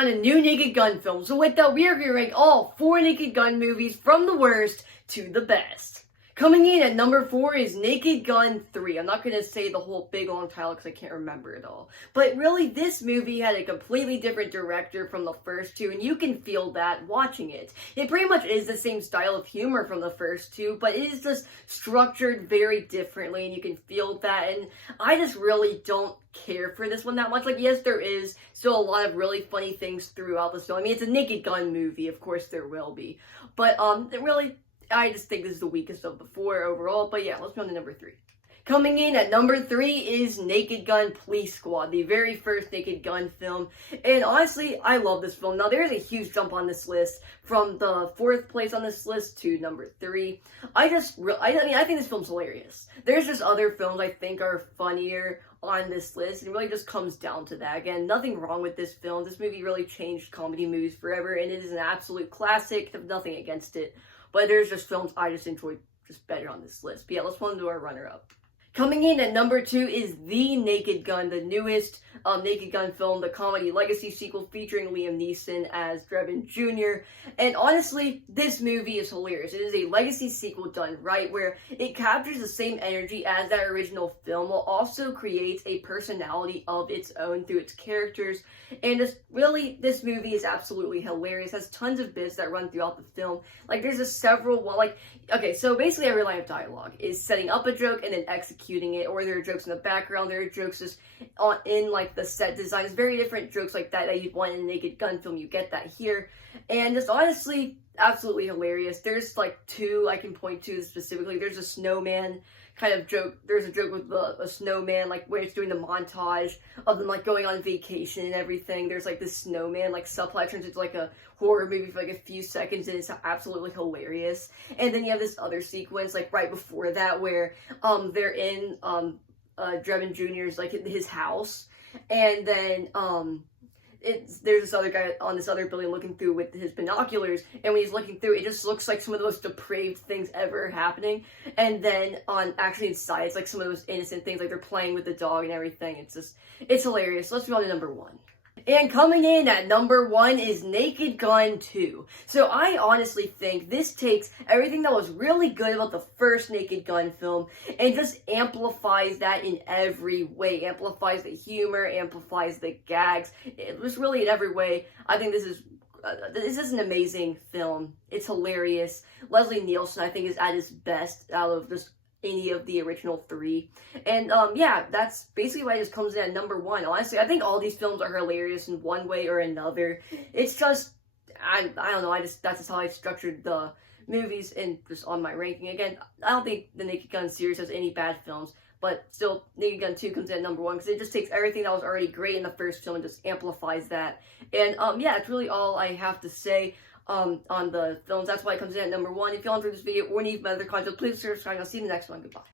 on a new Naked Gun film. So with that, we are going to rank all 4 Naked Gun movies from the worst to the best. Coming in at number 4 is Naked Gun 3. I'm not going to say the whole big long title because I can't remember it all. But really, this movie had a completely different director from the first two, and you can feel that watching it. It pretty much is the same style of humor from the first two, but it is just structured very differently, and you can feel that. And I just really don't care for this one that much. Like, yes, there is still a lot of really funny things throughout the film. I mean, it's a Naked Gun movie, of course there will be. But, I just think this is the weakest of the 4 overall, but yeah, let's go on to number 3. Coming in at number 3 is Naked Gun Police Squad, the very first Naked Gun film, and honestly, I love this film. Now, there's a huge jump on this list from the 4th place on this list to number 3. I think this film's hilarious. There's just other films I think are funnier on this list, and it really just comes down to that. Again, nothing wrong with this film. This movie really changed comedy movies forever, and it is an absolute classic. Nothing against it. But there's just films I just enjoyed just better on this list. But yeah, let's move on to our runner-up. Coming in at number 2 is The Naked Gun, the newest Naked Gun film, the comedy legacy sequel featuring Liam Neeson as Drebin Jr. And honestly, this movie is hilarious. It is a legacy sequel done right, where it captures the same energy as that original film, while also creates a personality of its own through its characters. And just really, this movie is absolutely hilarious. It has tons of bits that run throughout the film. Like, there's just several, okay, so basically every line of dialogue is setting up a joke and then executing it, or there are jokes in the background, there are jokes just in the set design. It's very different jokes like that you'd want in a Naked Gun film. You get that here, and just honestly, absolutely hilarious. There's 2 I can point to specifically. There's a snowman kind of joke. There's a joke with a snowman, where it's doing the montage of them going on vacation and everything. There's this snowman subplot turns into a horror movie for a few seconds, and it's absolutely hilarious. And then you have this other sequence right before that where they're in Drebin Jr.'s his house, and then there's this other guy on this other building looking through with his binoculars, and when he's looking through, it just looks like some of the most depraved things ever happening. And then actually inside, it's some of those innocent things, they're playing with the dog and everything. It's hilarious. Let's move on to number 1. And coming in at number 1 is Naked Gun 2. So I honestly think this takes everything that was really good about the first Naked Gun film and just amplifies that in every way. Amplifies the humor, amplifies the gags. It was really in every way. I think this is an amazing film. It's hilarious. Leslie Nielsen, I think, is at his best out of just any of the original 3. And yeah, that's basically why it just comes in at number 1. Honestly, I think all these films are hilarious in one way or another. It's just, I don't know, that's just how I structured the movies and just on my ranking. Again, I don't think the Naked Gun series has any bad films, but still, Naked Gun 2 comes in at number 1 because it just takes everything that was already great in the first film and just amplifies that. And yeah, it's really all I have to say on the films. That's why it comes in at number 1. If you all enjoyed this video or need other content, please subscribe. I'll see you in the next one. Goodbye.